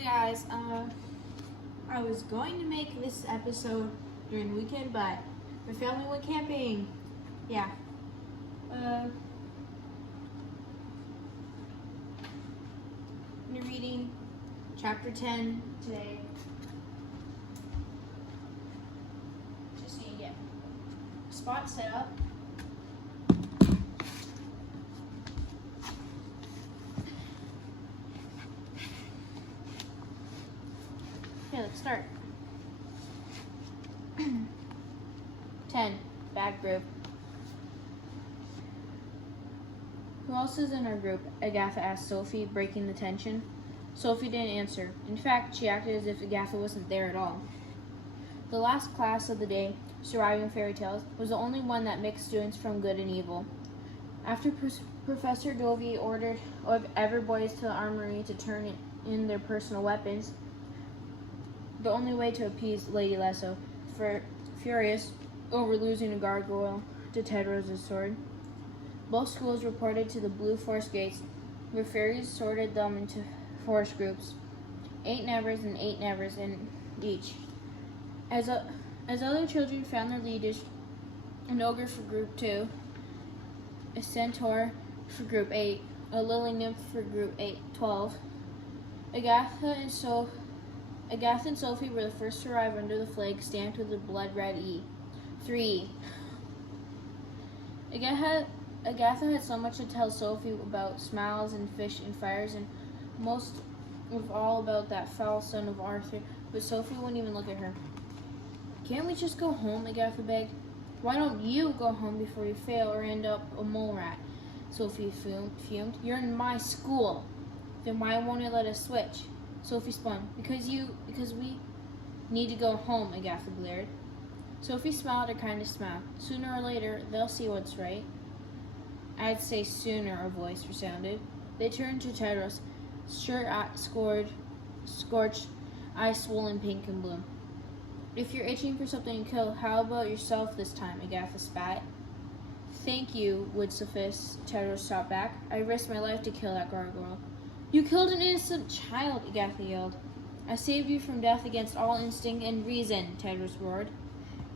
Hey guys, I was going to make this episode during the weekend, but my family went camping. Yeah. I'm reading chapter 10 today. Just need to get a spot set up. Okay, let's start. 10. Bad group. Who else is in our group? Agatha asked Sophie, breaking the tension. Sophie didn't answer. In fact, she acted as if Agatha wasn't there at all. The last class of the day, Surviving Fairy Tales, was the only one that mixed students from good and evil. After Professor Dovey ordered every boys to the armory to turn in their personal weapons, the only way to appease Lady Lesso, furious over losing a gargoyle to Tedros' sword. Both schools reported to the Blue Forest Gates, where fairies sorted them into forest groups, 8 nevers and 8 nevers in each. As other children found their leaders, an ogre for group 2, a centaur for group 8, a lily nymph for group 12, Agatha and Sophie were the first to arrive under the flag stamped with a blood-red E. 3. Agatha had so much to tell Sophie about smiles and fish and fires, and most of all about that foul son of Arthur, but Sophie wouldn't even look at her. "Can't we just go home?" Agatha begged. "Why don't you go home before you fail or end up a mole rat?" Sophie fumed. "You're in my school. Then why won't it let us switch?" Sophie spun. Because we need to go home," Agatha blared. Sophie smiled her kindest smile. "Sooner or later, they'll see what's right." "I'd say sooner," a voice resounded. They turned to Tedros, shirt scorched, eyes swollen pink and blue. "If you're itching for something to kill, how about yourself this time?" Agatha spat. "Thank you, would suffice," Tedros shot back. "I risked my life to kill that gargoyle." "You killed an innocent child," Agatha yelled. "I saved you from death against all instinct and reason," Tedros roared.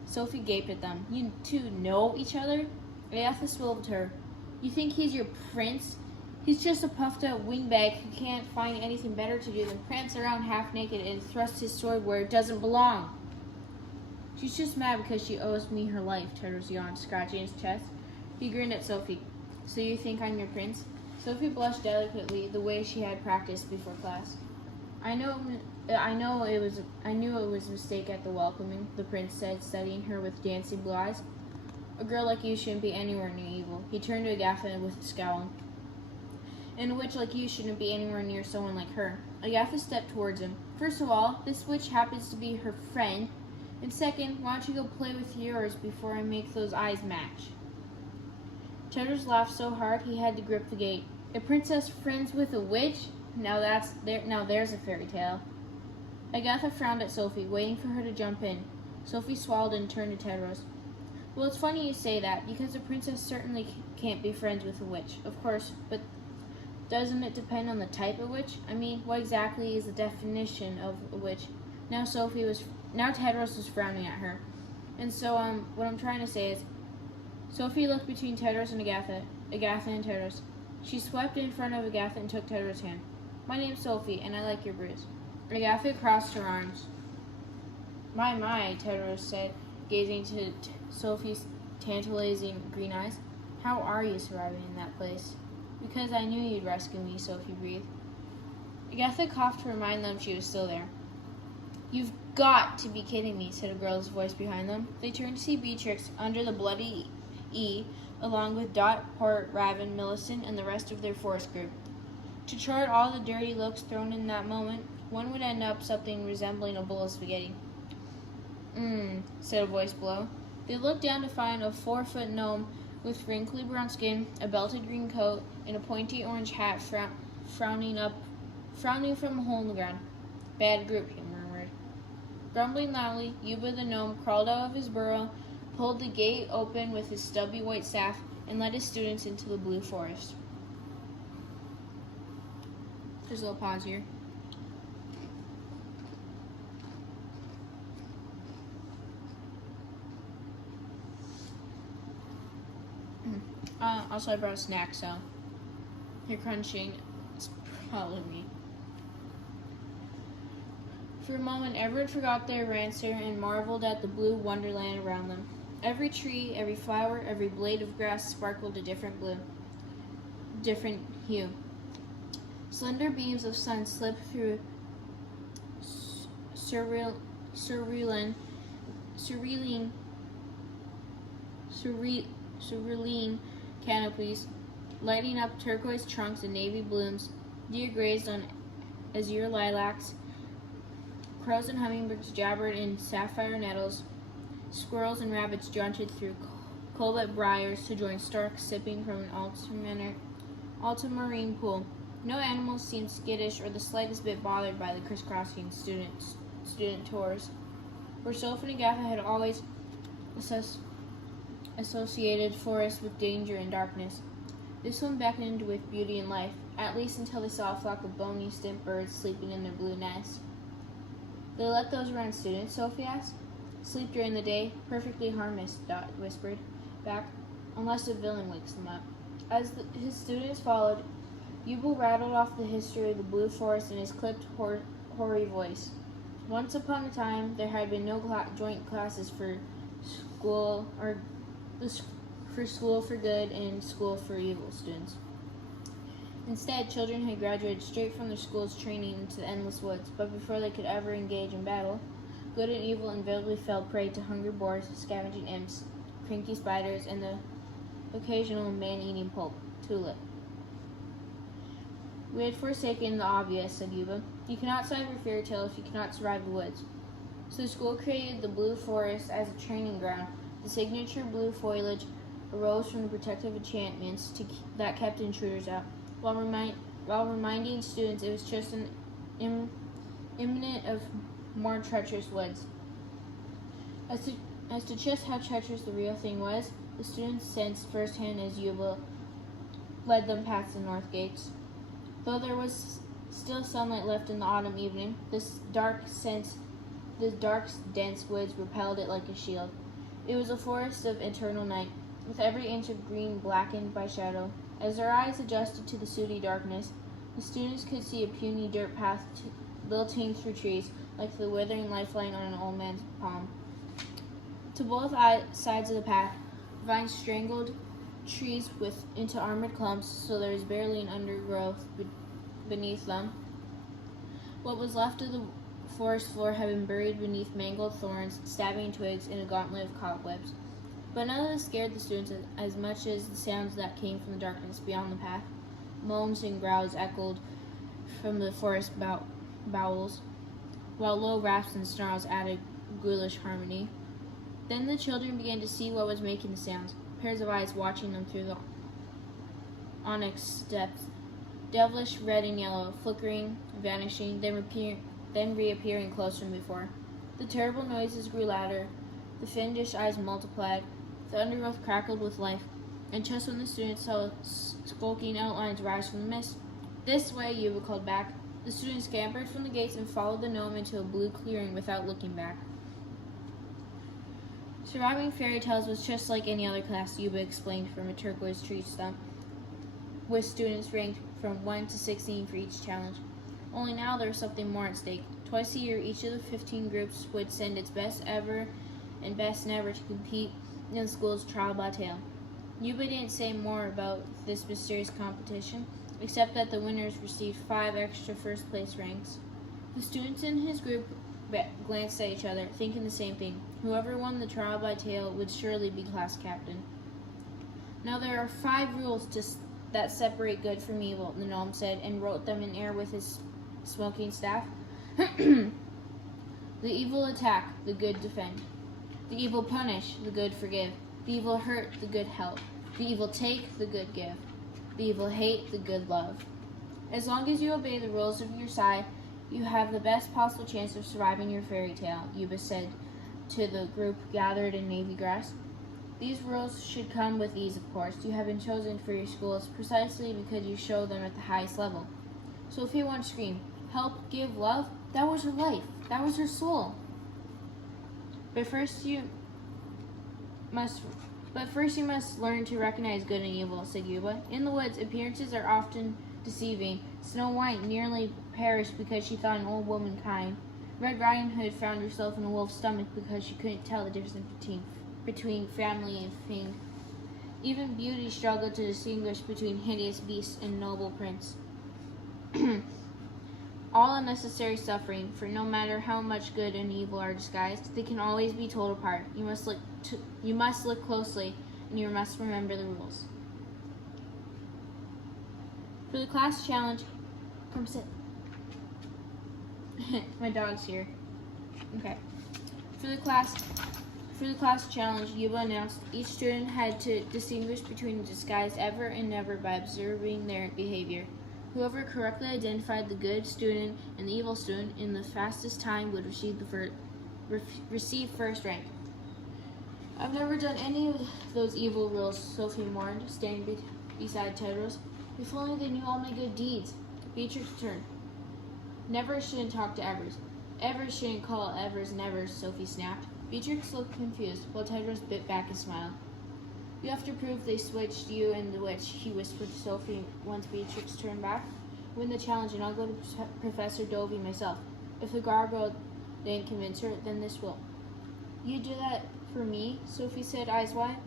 Sophie gaped at them. "You two know each other?" Agatha swiveled her. "You think he's your prince? He's just a puffed-out wingbag who can't find anything better to do than prance around half-naked and thrust his sword where it doesn't belong." "She's just mad because she owes me her life," Tedros yawned, scratching his chest. He grinned at Sophie. "So you think I'm your prince?" Sophie blushed delicately, the way she had practiced before class. I knew it was a mistake at the welcoming," the prince said, studying her with dancing blue eyes. "A girl like you shouldn't be anywhere near evil." He turned to Agatha with a scowl. "And a witch like you shouldn't be anywhere near someone like her." Agatha stepped towards him. "First of all, this witch happens to be her friend. And second, why don't you go play with yours before I make those eyes match?" Tedros laughed so hard he had to grip the gate. "A princess friends with a witch? Now there's a fairy tale." Agatha frowned at Sophie, waiting for her to jump in. Sophie swallowed and turned to Tedros. "Well, it's funny you say that, because a princess certainly can't be friends with a witch, of course, but doesn't it depend on the type of witch? I mean, what exactly is the definition of a witch?" Now Tedros was frowning at her. "And so, what I'm trying to say is..." Sophie looked between Tedros and Agatha and Tedros. She swept in front of Agatha and took Tedros' hand. "My name's Sophie, and I like your bruise." Agatha crossed her arms. My, Tedros said, gazing into Sophie's tantalizing green eyes. "How are you surviving in that place?" "Because I knew you'd rescue me," Sophie breathed. Agatha coughed to remind them she was still there. "You've got to be kidding me," said a girl's voice behind them. They turned to see Beatrix under the bloody E, along with Dot, Port, Raven, Millicent, and the rest of their forest group. To chart all the dirty looks thrown in that moment, one would end up something resembling a bowl of spaghetti. Said a voice below. They looked down to find a 4-foot gnome with wrinkly brown skin, a belted green coat, and a pointy orange hat frowning from a hole in the ground. "Bad group," he murmured. Grumbling loudly, Yuba the gnome crawled out of his burrow, pulled the gate open with his stubby white staff, and led his students into the blue forest. There's a little pause here. Also, I brought a snack, so you're crunching. It's probably me. For a moment, everyone forgot their answer and marveled at the blue wonderland around them. Every tree, every flower, every blade of grass sparkled a different blue, different hue. Slender beams of sun slipped through cerulean canopies, lighting up turquoise trunks and navy blooms. Deer grazed on azure lilacs. Crows and hummingbirds jabbered in sapphire nettles. Squirrels and rabbits jaunted through cobalt briars to join storks sipping from an ultramarine pool. No animals seemed skittish or the slightest bit bothered by the crisscrossing student tours. For Sophie and Agatha had always associated forests with danger and darkness. This one beckoned with beauty and life, at least until they saw a flock of bony, stiff birds sleeping in their blue nest. "They let those around students?" Sophie asked. "Sleep during the day, perfectly harmless," Dot whispered back, "unless a villain wakes them up." As his students followed, Yubel rattled off the history of the Blue Forest in his clipped, hoary voice. Once upon a time, there had been no joint classes for school for good and school for evil students. Instead, children had graduated straight from their school's training into the endless woods, but before they could ever engage in battle, good and evil inevitably fell prey to hungry boars, scavenging imps, cranky spiders, and the occasional man-eating tulip. "We had forsaken the obvious," said Yuba. "You cannot solve your fairy tale if you cannot survive the woods." So the school created the Blue Forest as a training ground. The signature blue foliage arose from the protective enchantments that kept intruders out, while reminding students it was just an imminent of more treacherous woods. As to just how treacherous the real thing was, the students sensed firsthand as Yuba led them past the north gates. Though there was still sunlight left in the autumn evening, the dark, dense woods repelled it like a shield. It was a forest of eternal night, with every inch of green blackened by shadow. As their eyes adjusted to the sooty darkness, the students could see a puny dirt path lilting through trees, like the withering lifeline on an old man's palm. To both sides of the path, vines strangled trees into armored clumps, so there was barely an undergrowth beneath them. What was left of the forest floor had been buried beneath mangled thorns, stabbing twigs, and a gauntlet of cobwebs. But none of this scared the students as much as the sounds that came from the darkness beyond the path. Moans and growls echoed from the forest bowels, while low raps and snarls added ghoulish harmony. Then the children began to see what was making the sounds, pairs of eyes watching them through the onyx depths, devilish red and yellow, flickering, vanishing, then reappearing closer than before. The terrible noises grew louder, the fiendish eyes multiplied, the undergrowth crackled with life, and just when the students saw skulking outlines rise from the mist, "This way," Yuba called back. The students scampered from the gates and followed the gnome into a blue clearing without looking back. Surviving fairy tales was just like any other class, Yuba explained from a turquoise tree stump, with students ranked from 1 to 16 for each challenge. Only now there was something more at stake. Twice a year, each of the 15 groups would send its best ever and best never to compete in the school's trial by tale. Yuba didn't say more about this mysterious competition, except that the winners received 5 extra first-place ranks. The students in his group glanced at each other, thinking the same thing. Whoever won the trial by tale would surely be class captain. "Now there are 5 rules that separate good from evil," the gnome said, and wrote them in air with his smoking staff. "The evil attack, the good defend. The evil punish, the good forgive. The evil hurt, the good help. The evil take, the good give. The evil hate, the good love. As long as you obey the rules of your side, you have the best possible chance of surviving your fairy tale," Yuba said to the group gathered in navy grass. "These rules should come with ease, of course. You have been chosen for your schools precisely because you show them at the highest level." Sophia wanted to scream, "Help, give, love? That was her life. That was her soul." "But first you must But first you must learn to recognize good and evil, said Yuba. In the woods, appearances are often deceiving. Snow White nearly perished because she thought an old woman kind. Red Riding Hood found herself in a wolf's stomach because she couldn't tell the difference between family and fiend. Even Beauty struggled to distinguish between hideous beasts and noble prince. All unnecessary suffering, for no matter how much good and evil are disguised, they can always be told apart. You must look closely, and you must remember the rules. For the class challenge, come sit. My dog's here. Okay. For the class challenge, Yuba announced each student had to distinguish between a disguise ever and never by observing their behavior. Whoever correctly identified the good student and the evil student in the fastest time would receive first rank. I've never done any of those evil rules, Sophie mourned, standing beside Tedros. If only they knew all my good deeds. Beatrix's turn. Never shouldn't talk to Evers. Evers shouldn't call Evers Nevers, Sophie snapped. Beatrix looked confused, while Tedros bit back a smile. You have to prove they switched you and the witch, he whispered to Sophie once Beatrix turned back. Win the challenge and I'll go to Professor Dovey myself. If the gargoyle didn't convince her, then this will. You do that for me? Sophie said, eyes wide.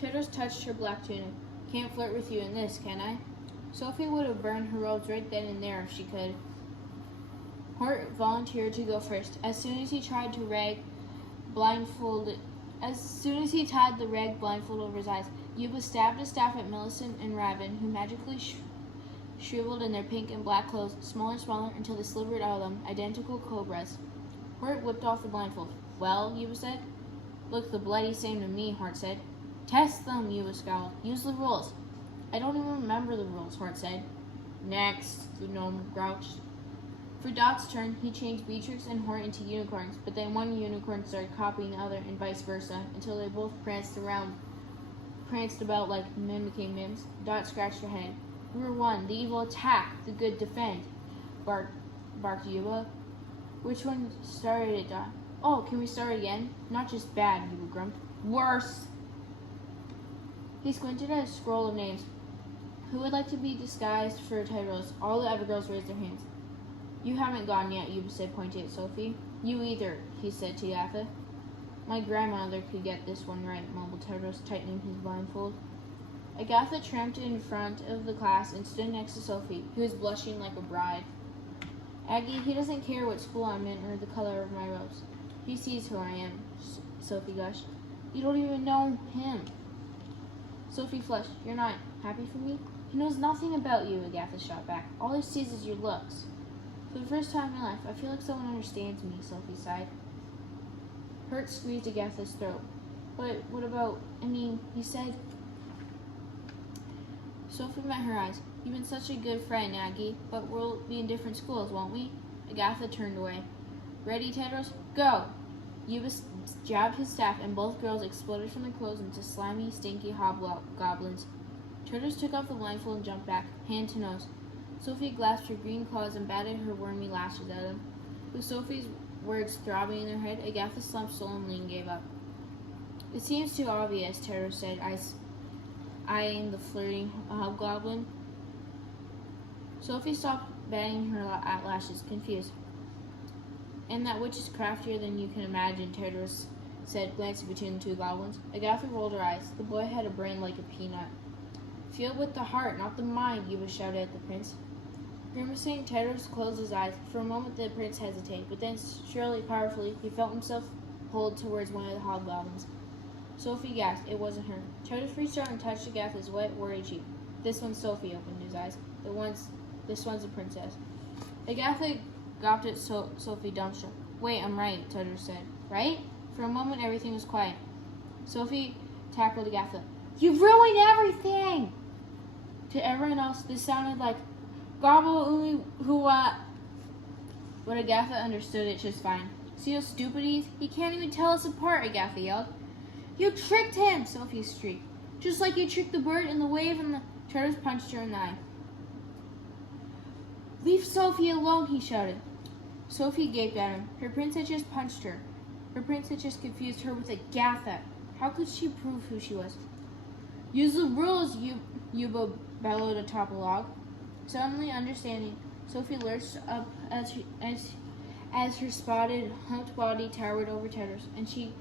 Tedros touched her black tunic. Can't flirt with you in this, can I? Sophie would have burned her robes right then and there if she could. Hort volunteered to go first. As soon as he tied the rag blindfold over his eyes, Yuba stabbed a staff at Millicent and Raven, who magically shriveled in their pink and black clothes, smaller and smaller, until they slivered out of them, identical cobras. Hort whipped off the blindfold. Well, Yuba said. Look the bloody same to me, Hort said. Test them, Yuba scowled. Use the rules. I don't even remember the rules, Hort said. Next, the gnome grouched. For Dot's turn, he changed Beatrix and Hort into unicorns, but then one unicorn started copying the other and vice versa, until they both pranced about like mimicking mims. Dot scratched her head. Rule 1, the evil attack, the good defend, barked Yuba. Which one started it, Dot? Oh, can we start again? Not just bad, Yuba grumped. Worse! He squinted at a scroll of names. Who would like to be disguised for Tedros? All the other girls raised their hands. You haven't gone yet, Yuba said, pointing at Sophie. You either, he said to Agatha. My grandmother could get this one right, mumbled Tedros, tightening his blindfold. Agatha tramped in front of the class and stood next to Sophie, who was blushing like a bride. Aggie, he doesn't care what school I'm in or the color of my robes. He sees who I am, Sophie gushed. You don't even know him. Sophie flushed. You're not happy for me? He knows nothing about you, Agatha shot back. All he sees is your looks. For the first time in my life, I feel like someone understands me, Sophie sighed. Hurt squeezed Agatha's throat. But what about, you said... Sophie met her eyes. You've been such a good friend, Aggie, but we'll be in different schools, won't we? Agatha turned away. Ready, Tedros? Go! Yuba jabbed his staff, and both girls exploded from their clothes into slimy, stinky hobgoblins. Tedros took off the blindfold and jumped back, hand to nose. Sophie clasped her green claws and batted her wormy lashes at him. With Sophie's words throbbing in her head, Agatha slumped sullenly and gave up. It seems too obvious, Tedros said, eyeing the flirting hobgoblin. Sophie stopped batting her lashes, confused. And that witch is craftier than you can imagine, Tedros said, glancing between the two goblins. Agatha rolled her eyes. The boy had a brain like a peanut. Feel with the heart, not the mind, Yuba shouted at the prince. Grimacing, Tedros closed his eyes. For a moment the prince hesitated, but then, shrilly, powerfully, he felt himself pulled towards one of the hobgoblins. Sophie gasped. It wasn't her. Tedros reached out and touched Agatha's wet, worried cheek. This one's Sophie, opened his eyes. This one's a princess. Agatha gawped at Sophie dumbstruck. Wait, I'm right, Tedros said. Right? For a moment everything was quiet. Sophie tackled Agatha. You ruined everything! To everyone else, this sounded like Gobble Uli Hua. But Agatha understood it just fine. See those stupidies? He can't even tell us apart, Agatha yelled. You tricked him, Sophie shrieked. Just like you tricked the bird and the wave and the... Tedros punched her in the eye. Leave Sophie alone, he shouted. Sophie gaped at him. Her prince had just punched her. Her prince had just confused her with Agatha. How could she prove who she was? Use the rules, Yuba bellowed atop a log. Suddenly understanding, Sophie lurched up as her spotted, humped body towered over Tedros, and she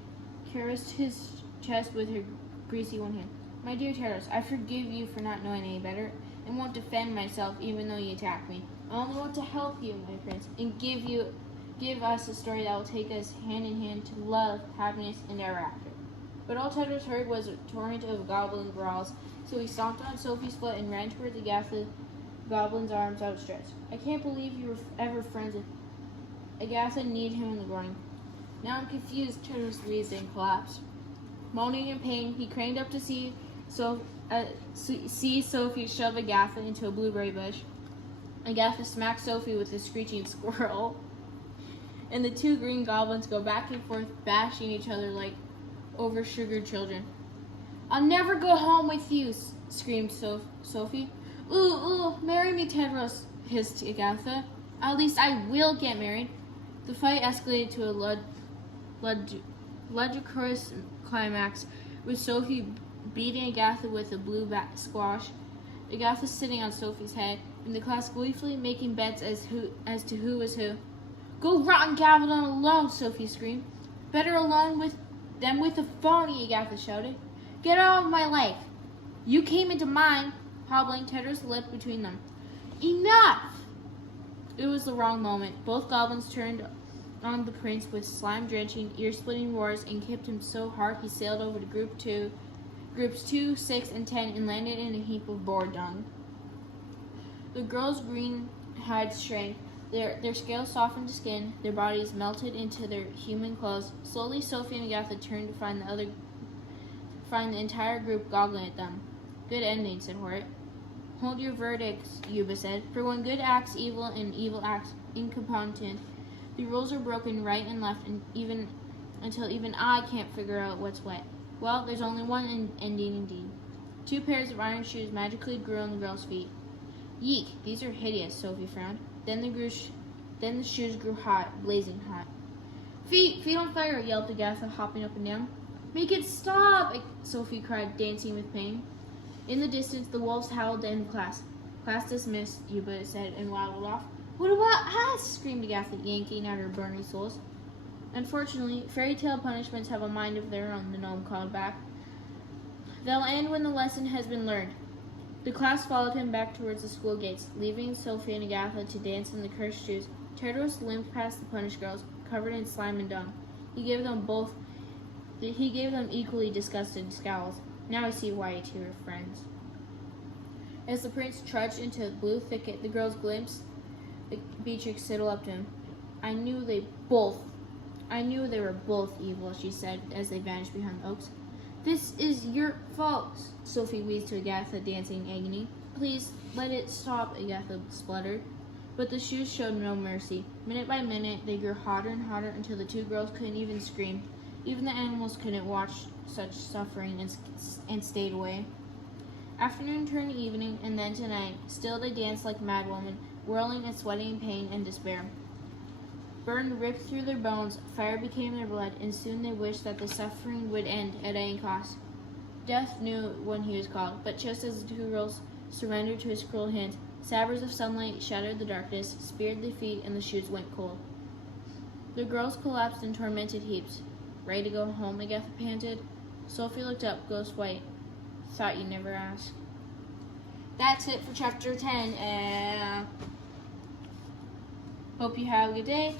caressed his chest with her greasy one hand. My dear Tedros, I forgive you for not knowing any better, and won't defend myself even though you attacked me. I only want to help you, my prince, and give us a story that will take us hand in hand to love, happiness, and ever after. But all Tedros heard was a torrent of goblin growls, so he stomped on Sophie's foot and ran toward the Agatha goblin's arms outstretched. I can't believe you were ever friends with Agatha kneed him in the groin. Now I'm confused, Tedros wheezed and collapsed. Moaning in pain, he craned up to see Sophie shove Agatha into a blueberry bush. Agatha smacked Sophie with a screeching squirrel, and the two green goblins go back and forth, bashing each other like over-sugared children. I'll never go home with you, screamed Sophie. Ooh, marry me, Tedros, hissed Agatha. At least I will get married. The fight escalated to a ludicrous climax, with Sophie beating Agatha with a blue squash, Agatha sitting on Sophie's head, and the class gleefully making bets as to who was who. Go rot in Gavaldon alone, Sophie screamed. Better alone than with a phony, Agatha shouted. Get out of my life. You came into mine, hobbling, Tedros leapt between them. Enough! It was the wrong moment. Both goblins turned on the prince with slime-drenching, ear-splitting roars and kicked him so hard he sailed over to groups 2, 6, and 10 and landed in a heap of boar dung. The girls' green hides shrank. Their scales softened to skin. Their bodies melted into their human clothes. Slowly, Sophie and Agatha turned to find the entire group goggling at them. Good ending, said Horit. Hold your verdicts, Yuba said. For when good acts evil and evil acts incompetent, the rules are broken right and left, and until even I can't figure out what's what. Well, there's only one ending indeed. 2 pairs of iron shoes magically grew on the girl's feet. Yeek, these are hideous, Sophie frowned. Then the shoes grew hot, blazing hot. Feet on fire, yelped Agatha, hopping up and down. Make it stop, Sophie cried, dancing with pain. In the distance, the wolves howled to end class. Class dismissed, Yuba said, and waddled off. What about us? Screamed Agatha, yanking at her burning soles. Unfortunately, fairy tale punishments have a mind of their own, the gnome called back. They'll end when the lesson has been learned. The class followed him back towards the school gates, leaving Sophie and Agatha to dance in the cursed shoes. Tedros limped past the punished girls, covered in slime and dung. He gave them equally disgusted scowls. Now I see why you two are friends. As the prince trudged into the blue thicket, the girls glimpsed Beatrix sidle up to him. I knew they were both evil, she said as they vanished behind the oaks. This is your fault, Sophie wheezed to Agatha, dancing in agony. Please, let it stop, Agatha spluttered. But the shoes showed no mercy. Minute by minute, they grew hotter and hotter until the two girls couldn't even scream. Even the animals couldn't watch such suffering and stayed away. Afternoon turned to evening, and then to night. Still they danced like madwomen, whirling and sweating in pain and despair. Burn ripped through their bones, fire became their blood, and soon they wished that the suffering would end at any cost. Death knew when he was called, but just as the two girls surrendered to his cruel hands, sabres of sunlight shattered the darkness, speared their feet, and the shoes went cold. The girls collapsed in tormented heaps. Ready to go home, Agatha panted. Sophie looked up, ghost white. Thought you'd never ask. That's it for chapter 10. Hope you have a good day.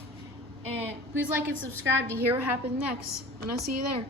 And please like and subscribe to hear what happens next. And I'll see you there.